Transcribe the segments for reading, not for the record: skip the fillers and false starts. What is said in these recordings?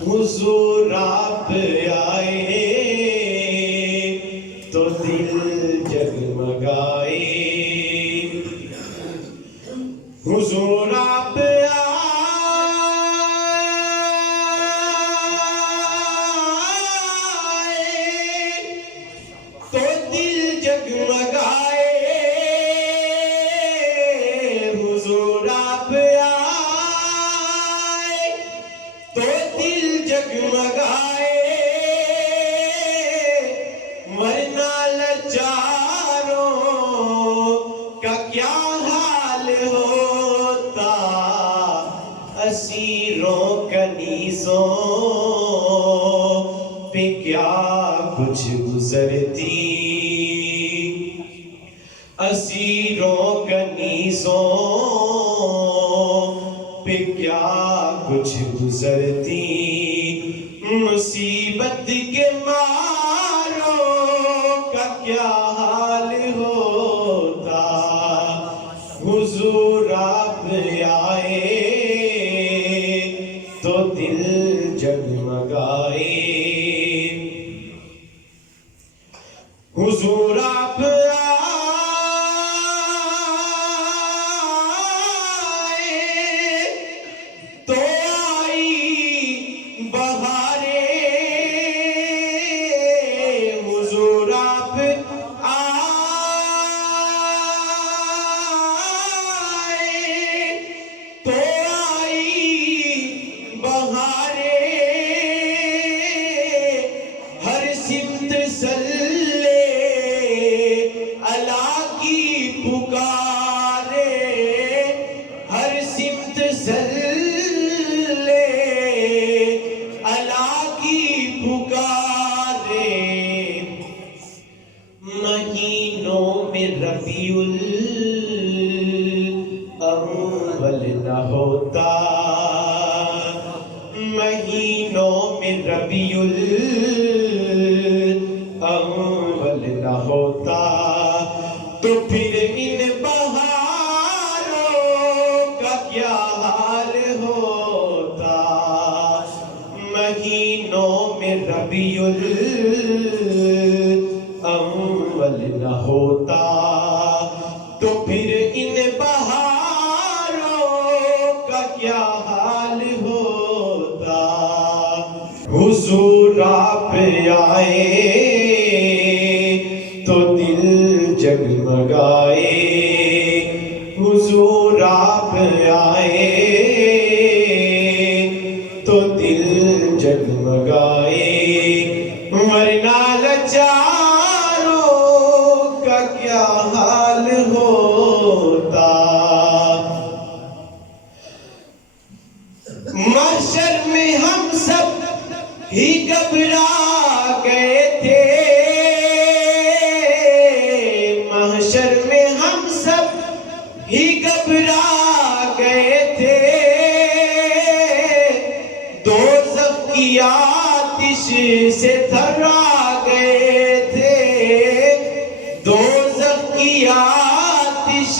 حضور آپ آئے تو دل جگمگائے، حضور آپ تو دل جگمگائے، حضور آپ آئے تو دل جگمگائے، مرنا لاچاروں کا کیا حال ہوتا، اسیروں کنیزوں پہ کیا کچھ گزرتی، اسیروں کنیزوں پہ کیا کچھ گزرتی، مصیبت کے ماروں کا کیا حال ہوتا، حضور آپ آئے تو دل جگمگائے، حضور آپ تو آئی بہاریں، حضور آپ آئے تو آئی بہاریں، ہر سمت صلی اللہ کی پکارے، ہر سمت صلی مہینوں میں ربیع الاول نہ ہوتا، مہینوں میں ربیع الاول نہ ہوتا، تو پھر ان بہاروں کا کیا حال ہوتا، مہینوں میں ربیع اول نہ ہوتا، تو پھر ان بہاروں کا کیا حال ہوتا، حضور آپ آئے تو دل جگمگائے، حضور آپ آئے تو دل جگمگائے، مرنا لاچاروں کا کیا حال ہوتا، محشر میں ہم سب ہی گھبرا گئے تھے، محشر میں ہم سب ہی گھبرا گئے تھے، دوزخ کی آتش سے تھرا گئے تھے، دوزخ کی آتش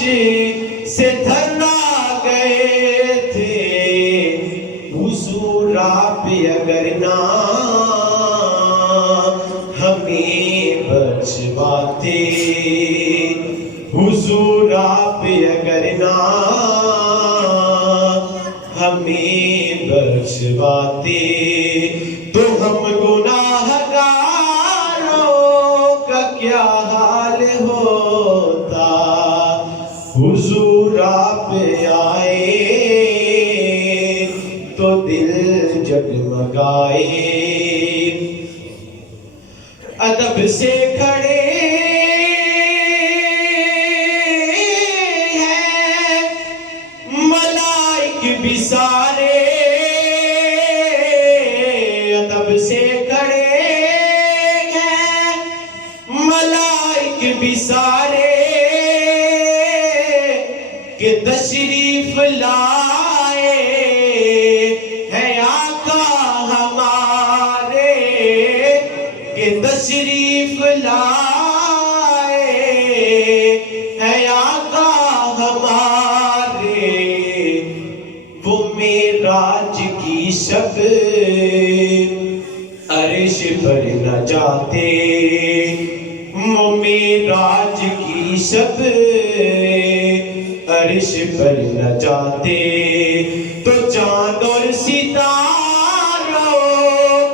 سے تھرا گئے تھے، حضور آپ اگر نہ ہمیں بچواتے، حضور آپ اگر نہ ہمیں بچواتے، تو ہم گناہگاروں کا کیا حال ہوتا، حضور آپ آئے تو دل جگمگائے، ادب سے کھڑے ہیں ملائک بھی سارے، ادب سے کھڑے ہیں ملائک بھی سارے، کہ تشریف لائے ہیں آقا ہمارے، کہ تشریف لائے عرش پر نہ جاتے وہ معراج کی شب، عرش پر نہ جاتے تو چاند اور ستاروں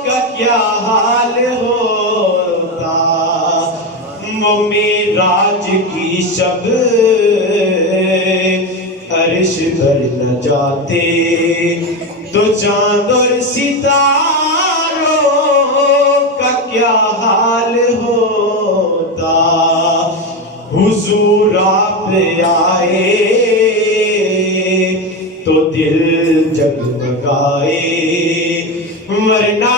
کا کیا حال ہوتا، وہ معراج کی شب عرش پر نہ جاتے تو چاند اور ستاروں کا کیا حال ہوتا۔ حضور آپ آئے تو دل جگمگائے، ورنہ